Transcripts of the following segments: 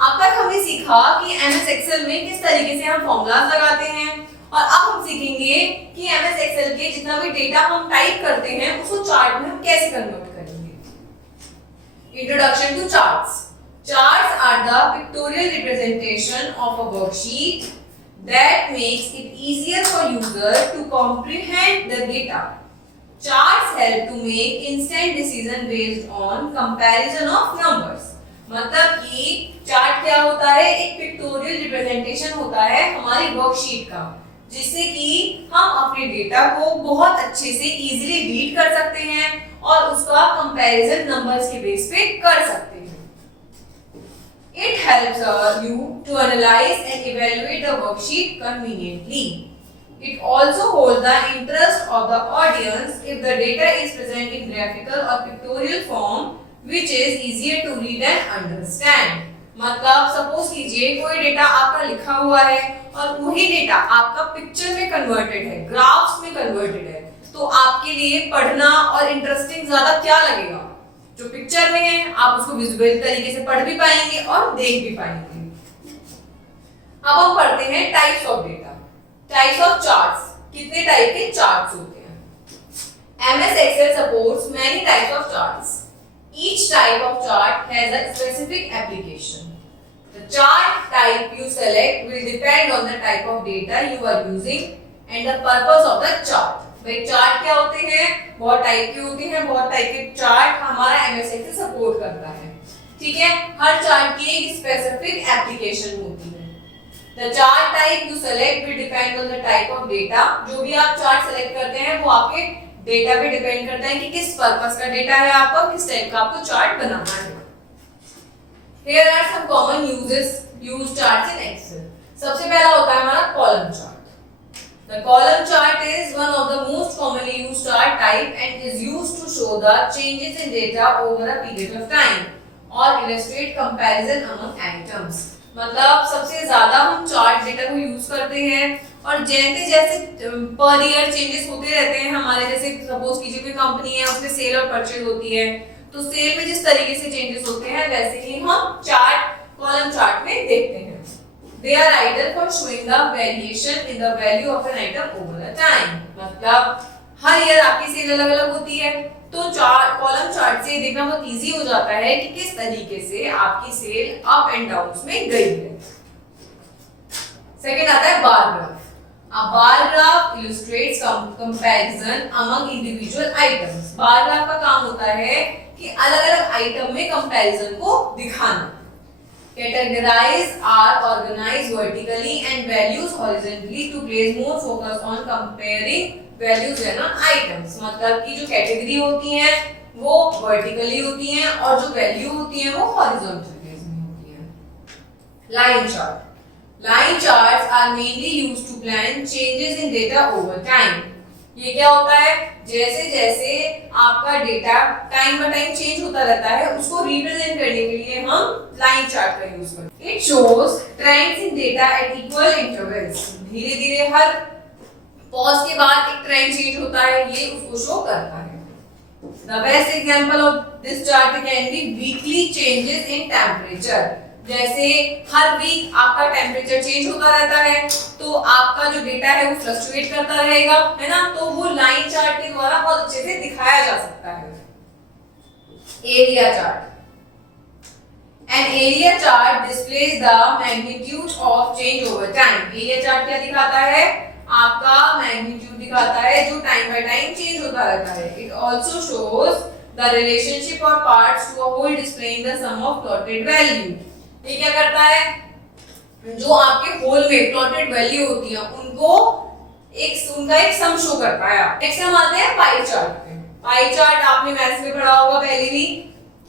अब तक हमने सीखा कि एमएस एक्सेल में किस तरीके से हम फॉर्मूलाज लगाते हैं, और अब हम सीखेंगे कि एमएस एक्सेल के जितना भी डेटा हम टाइप करते हैं उसको चार्ट में हम कैसे कन्वर्ट करेंगे। Introduction to charts. Charts are the pictorial representation of a worksheet that makes it easier for user to comprehend the data. Charts help to make instant decision based on comparison of numbers. मतलब कि chart क्या होता है, एक pictorial representation होता है हमारी worksheet का, जिससे कि हम अपने डेटा को बहुत अच्छे से इजीली रीड कर सकते हैं और उसका कंपैरिजन नंबर्स के बेस पे कर सकते हैं। It helps you to analyze and evaluate the worksheet conveniently. It also holds the interest of the audience if the data is present in graphical or pictorial form, which is easier to read and understand. मतलब suppose कीजिए कोई data आपका लिखा हुआ है और वही data आपका पिक्चर में कन्वर्टेड है, ग्राफ्स में कन्वर्टेड है, तो आपके लिए पढ़ना और इंटरेस्टिंग ज्यादा क्या लगेगा? जो पिक्चर में है आप उसको विजुअल तरीके से पढ़ भी पाएंगे और देख भी पाएंगे। अब हम पढ़ते हैं types of data, types of charts. कितने टाइप के चार्ट्स होते हैं? MS Excel supports many types of charts. Each type of chart has a specific application. The chart type you select will depend on the type of data you are using and the purpose of the chart. भाई chart क्या होते हैं? बहुत type के होते हैं, बहुत type के चार्ट हमारा एमएस एक्सेल सपोर्ट करता है। ठीक है, हर चार्ट की एक स्पेसिफिक एप्लीकेशन होती है। The chart type you select will depend on the type of data. जो भी आप चार्ट सेलेक्ट करते हैं वो आपके डेटा पे डिपेंड करता है कि किस पर्पस का डेटा है आपका, किस टाइप का आपको चार्ट बनाना है। Here are some common used charts in Excel. सबसे पहला होता है हमारा column chart. The column chart is one of the most commonly used chart type and is used to show the changes in data over a period of time or illustrate comparison among items. मतलब सबसे ज्यादा हम chart data को use करते हैं और जैसे जैसे पर ईयर चेंजेस होते रहते हैं हमारे, जैसे सपोज कीजिए कोई कंपनी है उसमें सेल और परचेज होती है, तो सेल में जिस तरीके से चेंजेस होते हैं वैसे ही हम चार्ट कॉलम चार्ट में देखते हैं। They are ideal for showing the variation in the value of an item over the time. मतलब हर ईयर आपकी सेल अलग अलग होती है, तो कॉलम चार्ट से देखना बहुत इजी हो जाता है कि किस तरीके से आपकी सेल अप एंड डाउन में गई है। सेकंड आता है bar graph. A bar graph illustrates comparison among individual items. Bar graph का काम होता है कि अलग-अलग आइटम में कंपैरिजन को दिखाना। Categories are organized vertically and values horizontally to place more focus on comparing values and items. मतलब कि जो कैटेगरी होती हैं वो वर्टिकली होती हैं और जो वैल्यू होती हैं वो हॉरिजॉन्टल बेस में होती हैं। Line chart. Line charts are mainly used to plan changes in data over time. ये क्या होता है? जैसे जैसे आपका data time by time change होता रहता है उसको रिप्रेजेंट करने के लिए हम लाइन चार्ट का यूज करते हैं। It shows trends in data at equal intervals. धीरे धीरे हर पॉज के बाद एक ट्रेंड चेंज होता है, ये उसको शो करता है। The best example of this chart can be weekly changes in temperature. जैसे हर वीक आपका टेम्परेचर चेंज होता रहता है तो आपका जो डेटा है वो फ्लक्चुएट करता रहेगा, है ना, तो वो लाइन चार्ट के द्वारा बहुत अच्छे से दिखाया जा सकता है। Area chart. An area chart displays the magnitude of change over time. Area chart क्या दिखाता है? आपका मैग्नीट्यूड दिखाता है जो टाइम बाय टाइम चेंज होता रहता है। It also shows the relationship of parts to a whole displaying the sum of plotted value. ये क्या करता है? जो आपके होल में प्लॉटेड वैल्यू होती है उनको उनका एक सम शो करता है। नेक्स्ट हम आते हैं पाई चार्ट पे। पाई चार्ट आपने मैथ्स में पढ़ा होगा पहले भी।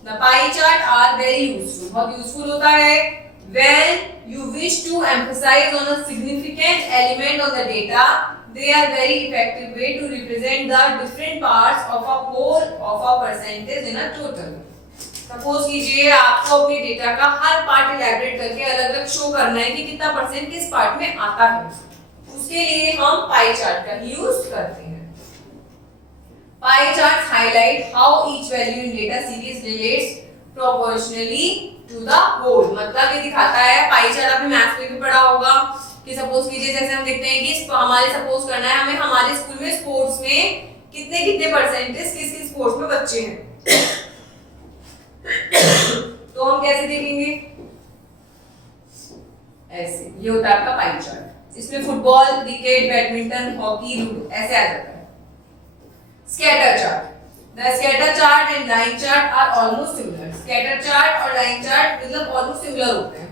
The pie chart are very useful, बहुत यूजफुल होता है when you wish to emphasize on a significant element of the data. They are very effective way to represent the different parts of a whole of a percentage in a total. Suppose कीजिए आपको अपने data का हर part elaborate करके अलग अलग show करना है कि कितना परसेंट किस पार्ट में आता है, उसके लिए हम पाई चार्ट का यूज करते हैं। Pie chart highlight how each value in data series relates proportionally to the whole. मतलब ये दिखाता है, पाई चार्ट आपने मैथ्स में भी पढ़ा होगा कि सपोज कीजिए जैसे हम देखते हैं कि हमारे सपोज करना है हमें हमारे स्कूल में स्पोर्ट्स में कितने कितने परसेंटेज किस किस स्पोर्ट्स में बच्चे हैं। तो हम कैसे देखेंगे, ऐसे, ये होता है आपका पाई चार्ट। इसमें football, cricket, badminton, hockey, ludo ऐसे आ जाता है। Scatter chart, the scatter chart and line chart are almost similar. Scatter chart और लाइन चार्ट मतलब ऑलमोस्ट सिमिलर होते हैं,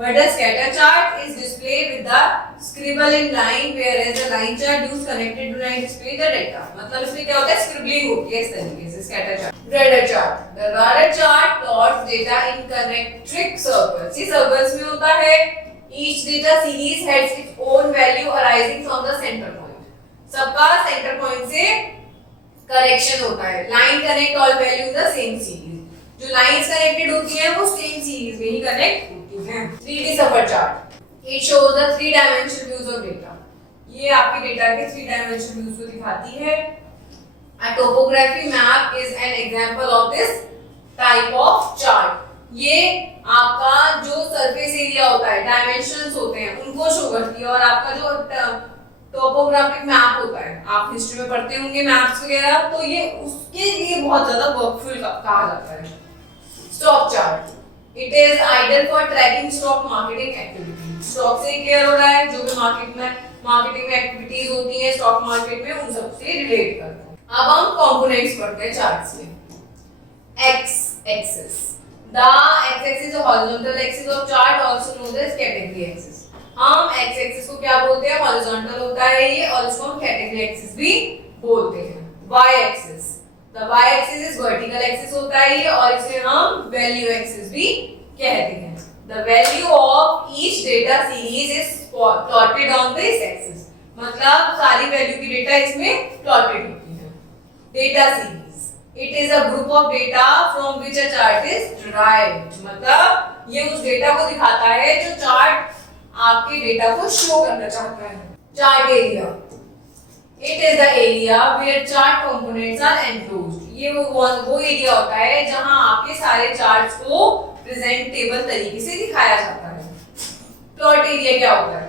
but the scatter chart is displayed with the scribble in line, whereas the line chart used connected to line display the data। मतलब इसमें क्या होता है, scribbling होती है इस तरीके से scatter chart. radar chart, the radar chart plots data in concentric circles। ये सर्कल्स में होता है। each data series has its own value arising from the center point। सबका सेंटर पॉइंट से कनेक्शन होता है। Line connect all value in the same series. जो lines connected होती हैं वो सेम सीरीज में ही connect 3D surface chart, it shows the 3 dimensional views of data. ये आपके डेटा के 3 डायमेंशनल व्यूज को दिखाती है। A topography map is an example of this type of chart. ये आपका जो सरफेस एरिया होता है, डायमेंशंस होते हैं उनको शो करती है। और आपका जो टोपोग्राफिक मैप होता है, आप हिस्ट्री में पढ़ते होंगे मैप्स वगैरह, तो ये उसके लिए बहुत ज्यादा वर्कफुल कहा जाता है। Stock chart, It is ideal for tracking stock marketing activity। Stock से केयर हो रहा है, जो भी मार्केटिंग में एक्टिविटीज होती हैं स्टॉक मार्केट में उन सब से रिलेट करता है। अब हम कंपोनेंट्स पढ़ते हैं चार्ट्स में। X axis, the X axis is horizontal axis of chart, also known as category axis। हम X axis को क्या बोलते हैं, horizontal होता है ये, और इसको हम category axis भी बोलते हैं। Y axis, the y axis is vertical axis होता है ये, और इसे हम value axis भी कहते हैं। The value of each data series is plotted on this axis। मतलब सारी वैल्यू की डेटा इसमें प्लॉटेड होती है। Data series, it is a group of data from which a chart is derived। मतलब ये उस डेटा को दिखाता है जो चार्ट आपके डेटा को शो करना चाहता है। Chart area, It is the area where chart components are enclosed। ये वो एरिया होता है जहां आपके सारे चार्ट्स को प्रेजेंटेबल तरीके से दिखाया जाता है। प्लॉट एरिया क्या होता है,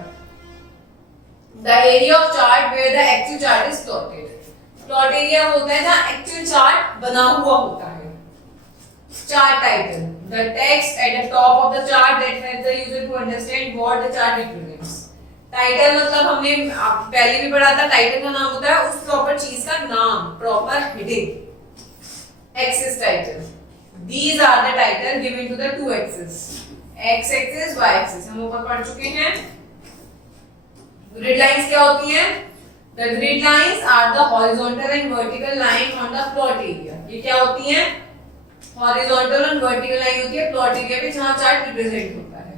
The area of chart where the actual chart is plotted। Plot area होता है जहां एक्चुअल चार्ट बना हुआ होता है। Chart title, The text at the top of the chart that helps the user to understand what the chart represents। Title मतलब हमने पहले भी पढ़ा था, टाइटल का नाम होता है उस प्रॉपर चीज का नाम, proper heading. Axis title, these are the title given to the two axes, x axis y axis। हम ऊपर पढ़ चुके हैं। ग्रिड लाइंस क्या होती हैं, the grid lines are the horizontal and vertical line on the plot area। ये क्या होती हैं, horizontal and vertical line होती है प्लॉट एरिया पे जहां चार्ट रिप्रेजेंट होता है।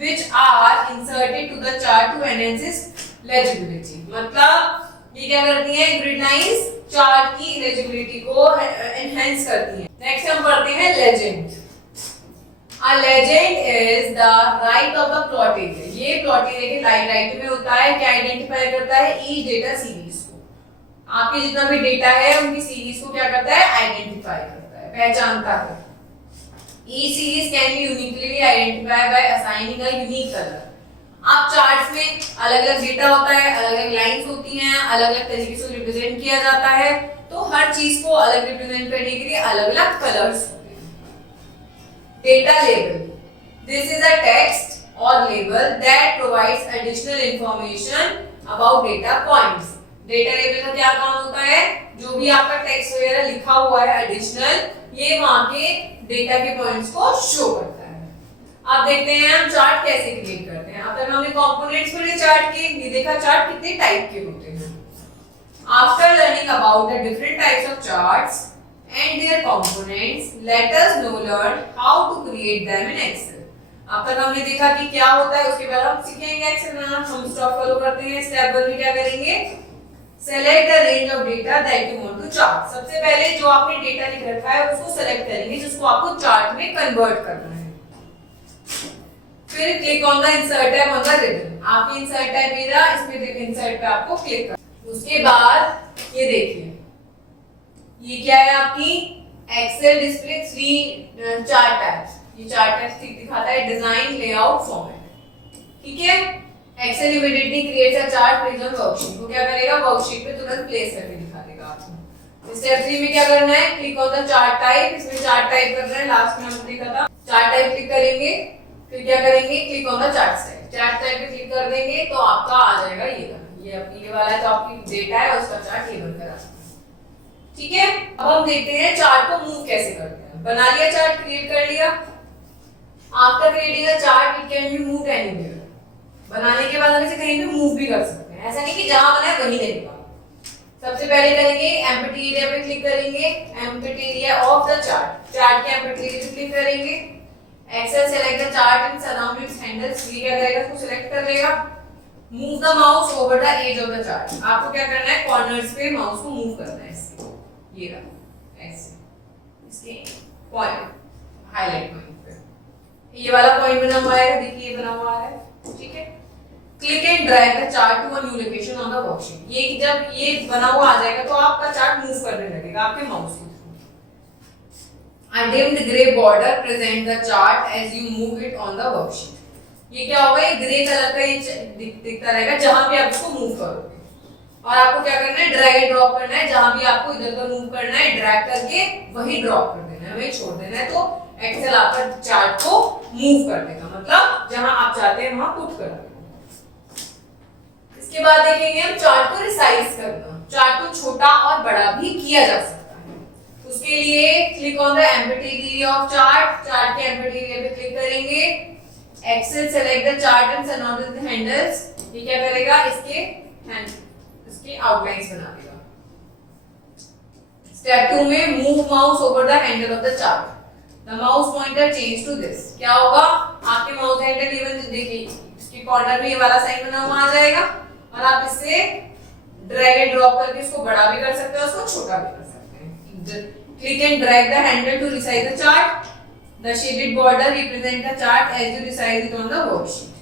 which are inserted to the chart to enhance its legibility। मतलब ये क्या करती हैं, ग्रिड लाइंस चार्ट की लेजिबिलिटी को एनहांस करती हैं। नेक्स्ट हम पढ़ते हैं legend. A legend is the right of the plot area। ये प्लॉट एरिया के राइट में होता है, क्या आइडेंटिफाई करता है, each data series को। आपके जितना भी डेटा है उनकी सीरीज को क्या करता है, आइडेंटिफाई करता है, पहचानता है। Each series can be uniquely identified by assigning a unique color। आप चार्ट्स में अलग-अलग डेटा होता है, अलग-अलग लाइंस होती हैं, अलग-अलग तरीके से रिप्रेजेंट किया जाता है, तो हर चीज को अलग रिप्रेजेंट करने के लिए अलग-अलग कलर्स होते हैं। Data label, this is a text और label that provides additional information about data points. Data label का क्या काम होता है, जो भी आपका टेक्स्ट वगैरह लिखा हुआ है एडिशनल, ये वहां के डेटा के पॉइंट्स को शो करता है। अब देखते हैं हम चार्ट कैसे क्रिएट करते हैं। अब तक हमने कंपोनेंट्स पढ़े चार्ट के, ये देखा चार्ट कितने टाइप के होते हैं। After learning about the different types of charts and their components, let us now learn how to create them in Excel. अब तक हमने देखा कि क्या होता है, उसके बाद हम सीखेंगे एक्सेल बनाना। हम स्टेप फॉलो करते हैं। स्टेप 1 में क्या करेंगे, select the range of data that you want to chart. सबसे पहले जो आपने डेटा लिख रखा है उसको सेलेक्ट करेंगे जिसको आपको चार्ट में कन्वर्ट करना है। फिर click on the insert tab on the ribbon. आपके इंसर्ट टैब मेरा, इसमें इंसर्ट पे आपको क्लिक करना। उसके बाद ये देखिए, ये क्या है आपकी एक्सेल डिस्प्ले 3 चार्ट टैब्स। ये चार्ट का ठीक दिखाता है डिजाइन लेआउट फॉर्मेट। ठीक है, Excel immediately creates a chart based on worksheet. वो क्या करेगा, वर्कशीट पे तुरंत प्लेस करके दिखा देगा आपको। स्टेप 3 में क्या करना है, click on the chart type. इसमें चार्ट टाइप करना है, लास्ट में हमने देखा था। चार्ट टाइप क्लिक करेंगे, फिर क्या करेंगे, click on the chart type. Chart type पे क्लिक कर देंगे तो आपका आ जाएगा ये वाला है, तो आपकी डेटा है और उसका चार्ट ये बनकर आ जाएगा। ठीक है, अब हम देखते हैं चार्ट को मूव कैसे करते हैं। बना लिया चार्ट, क्रिएट कर लिया। After creating a chart it can be moved anywhere. बनाने के बाद हम इसे कहीं भी मूव भी कर सकते हैं, ऐसा नहीं कि जहां बना है वहीं रहेगा। सबसे पहले करेंगे एम्प्टी एरिया पे क्लिक करेंगे, empty area of the chart. Chart के एम्प्टी एरिया पे क्लिक करेंगे। Excel select the chart and surround its handles. ये क्या करेगा, इसको सिलेक्ट कर लेगा। Move the mouse over the edge of the chart. आपको क्या करना है, कॉर्नर्स पे माउस को मूव करना है इसके, ये रहा ऐसे, इसके पॉइंट हाईलाइट पॉइंट पे ये वाला पॉइंट बना हुआ है, देखिए ये बना हुआ है। ठीक है, click and drag the chart to a new location on the worksheet. ये जब ये बना हुआ आ जाएगा तो आपका चार्ट मूव करने लगेगा आपके माउस के through. A dimmed gray border present the chart as you move it on the worksheet। ये क्या होगा, ये ग्रे कलर का ये दिखता रहेगा जहां भी आप इसको मूव करोगे। और आपको क्या करना है, ड्रैग एंड ड्रॉप करना है। जहां भी आपको इधर उधर मूव करना है, ड्रैग करके वही ड्रॉप कर देना है, वही छोड़ देना है। तो एक्सेल आपका चार्ट को मूव कर देगा, मतलब जहां आप चाहते हैं वहां पुट कर देगा। इसके बाद देखेंगे हम चार्ट को रिसाइज करना। चार्ट को छोटा और बड़ा भी किया जा सकता है। उसके लिए click on the empty area of chart. Chart के एम्प्टी एरिया पे क्लिक करेंगे। Excel select the chart and surround the handles. ये क्या करेगा, इसके आउटलाइंस बना देगा। स्टेप 2 में move mouse over the handle of the chart. The mouse pointer change to this. क्या होगा, आपके माउस हैंडल इवन देखिए इसके कॉर्नर में ये वाला साइन बना हुआ आ जाएगा और आप इससे ड्रैग एंड ड्रॉप करके इसको बड़ा भी कर सकते हैं, उसको छोटा भी कर सकते हैं। Click and drag the handle to resize the chart. The shaded border represent the chart edge you resize it on the worksheet.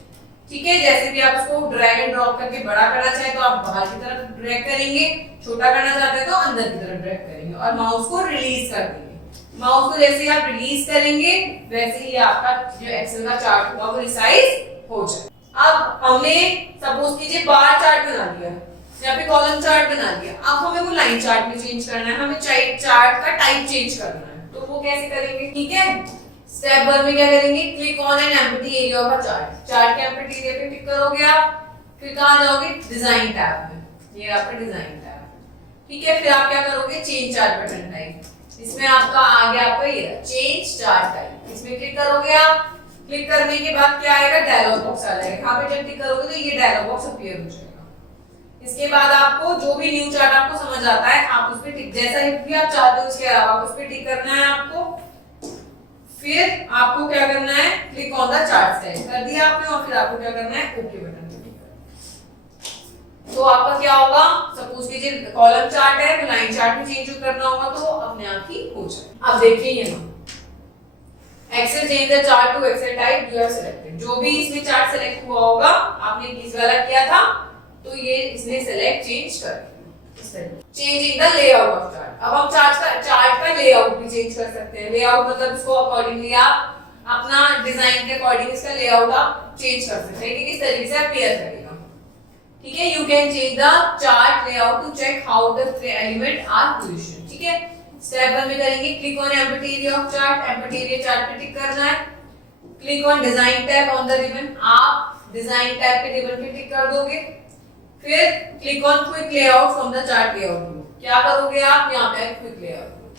ठीक है, जैसे भी आप इसको ड्रैग एंड ड्रॉप करके बड़ा करना चाहे तो आप बाहर की तरफ ड्रैग करेंगे, छोटा करना चाहते हैं तो अंदर की तरफ ड्रैग करेंगे और माउस को रिलीज कर देंगे। माउस को जैसे ही आप रिलीज करेंगे वैसे ही आपका जो एक्सेल का चार्ट होगा वो रिसाइज हो जाए। अब हमने सपोज कीजिए बार चार्ट बना लिया या फिर कॉलम चार्ट बना लिया। अब हमें वो लाइन चार्ट में चेंज करना है, हमें चार्ट का टाइप चेंज करना है। तो वो कैसे करेंगे, ठीक है। स्टेप 1 में क्या करेंगे, click on an empty area of a chart. Chart के एम्प्टी एरिया पे क्लिक करोगे आप, फिर कहां जाओगे, डिजाइन टैब में। ये आपका डिजाइन टैब, ठीक है। फिर आप क्या करोगे, चेंज चार्ट बटन टाइप। इसमें आपका आ गया आपका ये चेंज चार्ट टाइप। इसमें क्लिक करोगे आप। क्लिक करने के बाद क्या आएगा, डायलॉग बॉक्स आ जाएगा। यहाँ पे जब क्लिक करोगे तो ये डायलॉग बॉक्स अपीयर हो जाएगा। इसके बाद आपको जो भी न्यू चार्ट आपको समझ आता है आप उस पे टिक, जैसा भी आप चाहते हो उसके अलावा उस पे टिक करना है आपको। फिर आपको क्या करना है, click on the chart set कर दिया आपने और फिर आपको क्या करना है, ओके बटन पे क्लिक करना है। तो आपका क्या होगा, सपोज कीजिए कॉलम चार्ट है तो लाइन चार्ट में चेंज करना होगा तो अपने आप ही हो जाए। अब देखिए यहाँ Excel change the chart to Excel type you have selected. जो भी इसमें चार्ट सेलेक्ट हुआ होगा, आपने इस वाला किया था तो ये इसने सेलेक्ट चेंज कर दिया। Changing the layout of chart. अब हम चार्ट का लेआउट भी चेंज कर सकते हैं। लेआउट मतलब इसको अकॉर्डिंगली आप अपना डिजाइन के अकॉर्डिंग इसका लेआउट आप चेंज कर सकते हैं कि किस तरीके से अपीयर करेगा, ठीक है। You can change the chart layout to check how the element are position, ठीक है। स्टेप 1 में करेंगे, click on empty area of chart. Empty area chart पे टिक करना है। Click on design tab on the ribbon. आप design tab के ribbon पे टिक कर दोगे। फिर click on quick layout from the chart layout view. क्या करोगे आप, यहाँ पे क्विक लेआउट,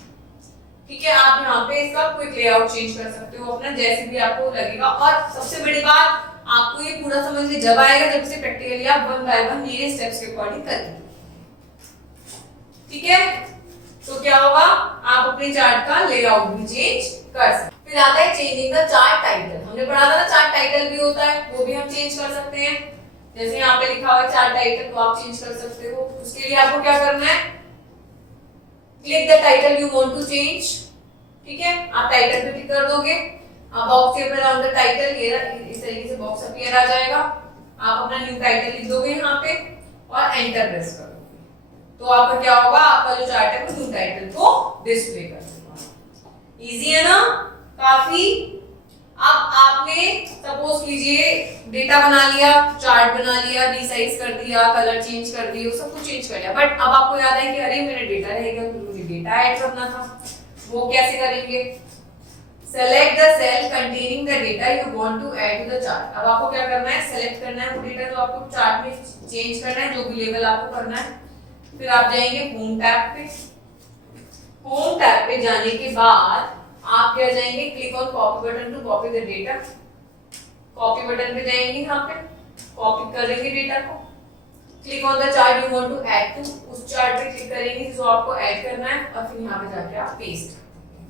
ठीक है। आप यहाँ पे इसका क्विक लेआउट चेंज कर सकते हो अपना, जैसे भी आपको लगेगा। और सबसे बड़ी बात, आपको ये पूरा समझ में जब आएगा जब से प्रैक्टिकली आप 1 बाय 1 मेरे स्टेप्स के अकॉर्डिंग करेंगे, ठीक है। तो क्या होगा, आप अपने चार्ट का लेआउट भी चेंज कर सकते हैं। फिर आता है चेंजिंग द चार्ट टाइटल। हमने पढ़ा था ना चार्ट टाइटल भी होता है, वो भी हम चेंज कर सकते हैं। जैसे यहाँ पे लिखा हुआ है चार्ट टाइटल, तो आप चेंज कर सकते हो। उसके लिए आपको क्या करना है, click the title you want to change, ठीक है। आप टाइटल पे क्लिक कर दोगे। बॉक्स के अराउंड द टाइटल, ये इस तरीके से बॉक्स अपीयर आ जाएगा। आप अपना न्यू टाइटल लिख दोगे यहाँ पे और एंटर प्रेस कर दोगे, तो आपका क्या होगा, आपका जो चार्ट है वो न्यू टाइटल को डिस्प्ले कर देगा। इजी है ना, काफी अब आपने सपोज कीजिए डेटा बना लिया, चार्ट बना लिया, रीसाइज कर दिया, कलर चेंज कर दिया, सब कुछ चेंज कर लिया, बट अब आपको याद है कि अरे मेरा डेटा रह गया, तो मुझे डेटा ऐड करना था। वो कैसे करेंगे? Select the cell containing the data you want to add to the chart. अब आपको क्या करना है? सेलेक्ट करना है वो डेटा जो आपको चार्ट में चेंज करना है, जो भी लेवल आपको करना है। फिर आप जाएंगे होम टैब पे। होम टैब पे जाने के बाद आप क्या जाएंगे? Click on copy button to copy the data. Copy button पे जाएंगे, यहाँ पे कॉपी करेंगे डेटा को। Click on the chart you want to add to, उस चार्ट पे क्लिक करेंगे जो आपको ऐड करना है, और फिर यहाँ पे जाके आप पेस्ट।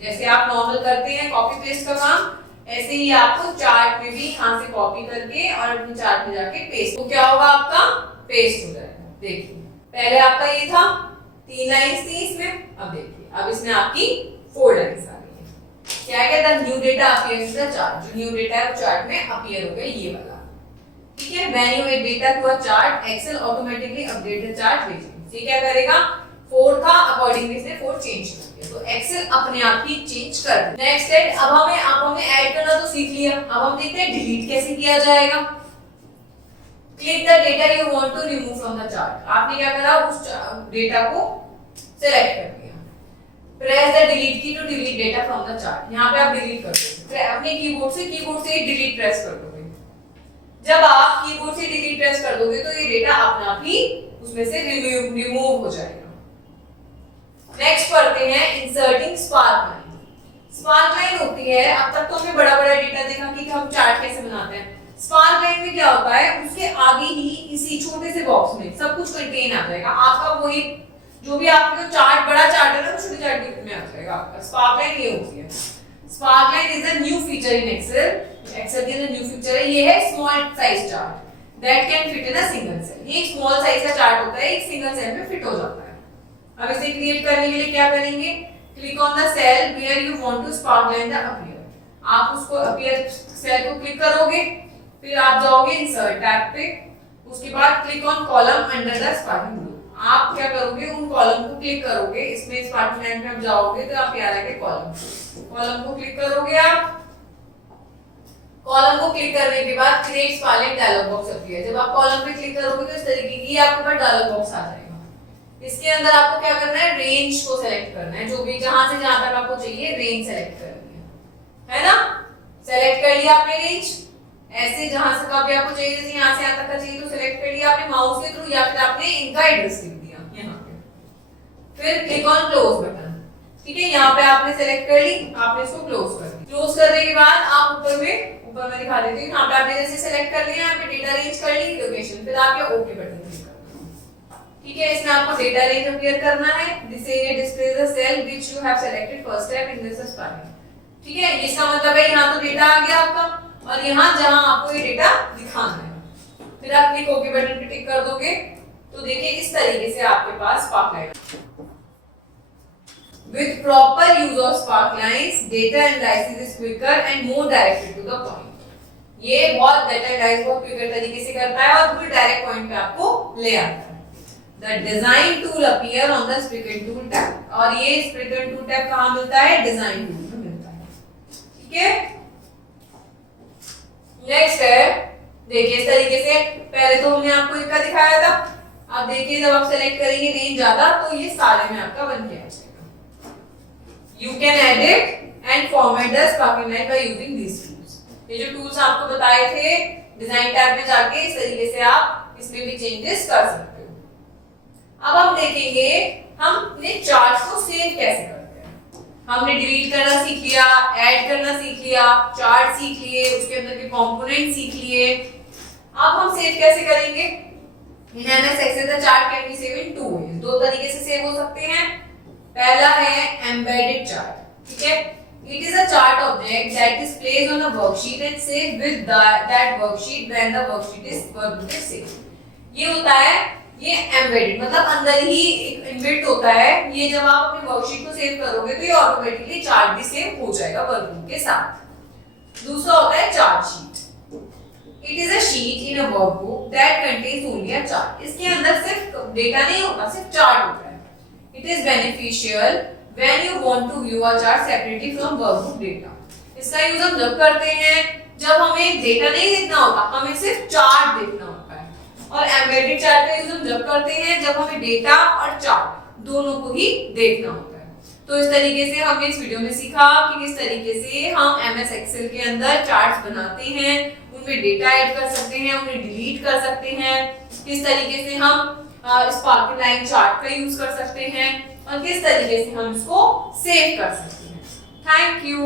जैसे आप नॉर्मल करते हैं कॉपी पेस्ट का काम, ऐसे ही आपको चार्ट में भी यहाँ से कॉपी करके और अपने चार्ट में जाके पेस्ट, तो क्या होगा? आपका पेस्ट हो जाएगा। देखिए पहले आपका ये था 3 लाइंस थी इसमें, अब देखिए अब इसमें आपकी 4 लाइंस आ गई है। क्या कहता है? New data appears in the chart. जो न्यू डेटा है वो चार्ट में अपीयर हो गया, ये वाला। ठीक है, when you add data to a chart Excel automatically update the chart region. ये क्या करेगा? 4 था, अकॉर्डिंगली इसने 4 चेंज कर दिया, तो एक्सेल अपने आप ही चेंज कर दे। नेक्स्ट है, अब हमने ऐड करना तो सीख लिया, अब हम देखते हैं डिलीट कैसे किया जाएगा। Click the data you want to remove from the chart. आपने क्या करा? उस डेटा को सिलेक्ट कर दिया। Press the delete key to delete data from the chart. यहाँ पे आप डिलीट कर दोगे अपने कीबोर्ड से डिलीट प्रेस कर दोगे। जब आप कीबोर्ड से डिलीट प्रेस कर दोगे तो ये डेटा अपने आप ही उसमें से रिमूव हो जाएगा। नेक्स्ट पढ़ते हैं inserting spark line. Spark line होती है, अब तक तो हमने बड़ा बड़ा डेटा देखा कि हम चार्ट कैसे बनाते हैं। स्पार्क लाइन में क्या होता है? उसके आगे ही इसी छोटे से बॉक्स में सब कुछ कंटेन आ जाएगा आपका, वही जो भी आपका चार्ट बड़ा चार्ट है ना, वो छोटे चार्ट में आ जाएगा आपका। स्पार्क लाइन ये होती है। Sparkline is a new feature in Excel. Excel के अंदर न्यू फीचर है, ये है small size chart that can fit in a single cell. ये एक स्मॉल साइज का चार्ट होता है, एक सिंगल सेल में फिट हो जाता है। अब इसे क्रिएट करने के लिए क्या करेंगे? Click on the cell where you want to sparkline the appear. आप उसको अपीयर सेल को क्लिक करोगे, फिर आप जाओगे इंसर्ट टैब पे, उसके बाद click on column under the sparking group. आप क्या करोगे? उन कॉलम को क्लिक करोगे, इसमें स्पार्किंग लाइन पे आप जाओगे तो आप यहाँ आएंगे कॉलम को क्लिक करोगे। आप कॉलम को क्लिक करने के बाद create spark dialog box appear. जब आप कॉलम पे क्लिक करोगे तो इस तरीके की आपके पास डायलॉग बॉक्स आ जाएगा। इसके अंदर आपको क्या करना है? रेंज को सेलेक्ट करना है, जो भी जहां से जहां तक आपको चाहिए रेंज सेलेक्ट करनी है ना। सेलेक्ट कर लिया आपने रेंज, ऐसे जहां से कभी आपको चाहिए, जैसे यहां से यहां तक का चाहिए तो सेलेक्ट कर लिया आपने माउस के थ्रू, या फिर आपने इनका एड्रेस लिख दिया यहां पे। फिर क्लिक ऑन क्लोज बटन। ठीक है, यहाँ पे आपने सेलेक्ट कर ली, आपने इसको क्लोज कर दिया। क्लोज करने के बाद आप ऊपर में दिखा देती हूँ, यहाँ पे आपने जैसे सेलेक्ट कर लिया, यहाँ पे डेटा रेंज कर ली, लोकेशन, फिर आप ये ओके बटन क्लिक करना। ठीक है, इसमें आपको डेटा रेंज अपीयर करना है। This area displays the cell which you have selected first step in this sparking. ठीक है, इसका मतलब है यहाँ तो डेटा आ गया आपका, और यहाँ जहां आपको ये डेटा दिखाना है, फिर आप क्लिक ओके बटन पे टिक कर दोगे तो देखिए इस तरीके से आपके पास sparkline. With proper use of spark lines, data analysis is quicker and more directed to the point. ये बहुत डेटा एनालाइज बहुत क्विकर तरीके से करता है और पूरी डायरेक्ट पॉइंट पे आपको ले आता है। The design tool appear on the Spricket tool tab, और ये Spricket tool tab कहाँ मिलता है? डिजाइन टूल में मिलता है। ठीक है, नेक्स्ट है, देखिए इस तरीके से पहले तो हमने आपको इसका दिखाया था, अब देखिए जब आप सेलेक्ट करेंगे रेंज ज्यादा तो ये सारे में आपका बन के आ जाएगा। You can edit and format the sparkling line by using these tools. ये जो टूल्स आपको बताए थे, डिजाइन टैब में जाके इस तरीके से आप इसमें भी चेंजेस कर सकते हो। अब हम देखेंगे हम अपने चार्ट को सेव कैसे करते हैं। हमने डिलीट करना सीख लिया, ऐड करना सीख लिया, चार्ट सीख लिए, उसके अंदर के कंपोनेंट सीख लिए। अब हम सेव कैसे करेंगे? In MS Excel the chart can be saved in 2 ways. 2 तरीके से सेव हो सकते हैं। पहला है एम्बेडेड चार्ट। ठीक है, it is a chart object that is placed on a worksheet and saved with that worksheet when the worksheet is worksheet saved. ये होता है, ये एम्बेडेड मतलब अंदर ही एक इनबिल्ट होता है। ये जब आप अपनी वर्कशीट को सेव करोगे तो ये ऑटोमेटिकली चार्ट भी सेव हो जाएगा वर्कबुक के साथ। दूसरा होता है chart sheet. It is a sheet in a workbook that contains only a chart. इसके अंदर सिर्फ डेटा नहीं होता, सिर्फ चार्ट होता है। It is beneficial when you want to view a chart separately from workbook data. इसका यूज हम जब करते हैं जब हमें डेटा नहीं देखना होता, हमें सिर्फ चार्ट देखना होता है। और एम्बेडेड चार्ट का यूज हम जब करते हैं जब हमें डेटा और चार्ट दोनों को ही देखना होता है। तो इस तरीके से हमने इस वीडियो में सीखा कि किस तरीके से हम एमएस एक्सेल के अंदर चार्ट्स बनाते हैं, उनमें डेटा ऐड कर सकते हैं, उन्हें डिलीट कर सकते हैं, किस तरीके से हम स्पार्कल लाइन चार्ट का यूज कर सकते हैं और किस तरीके से हम इसको सेव कर सकते हैं। Thank you.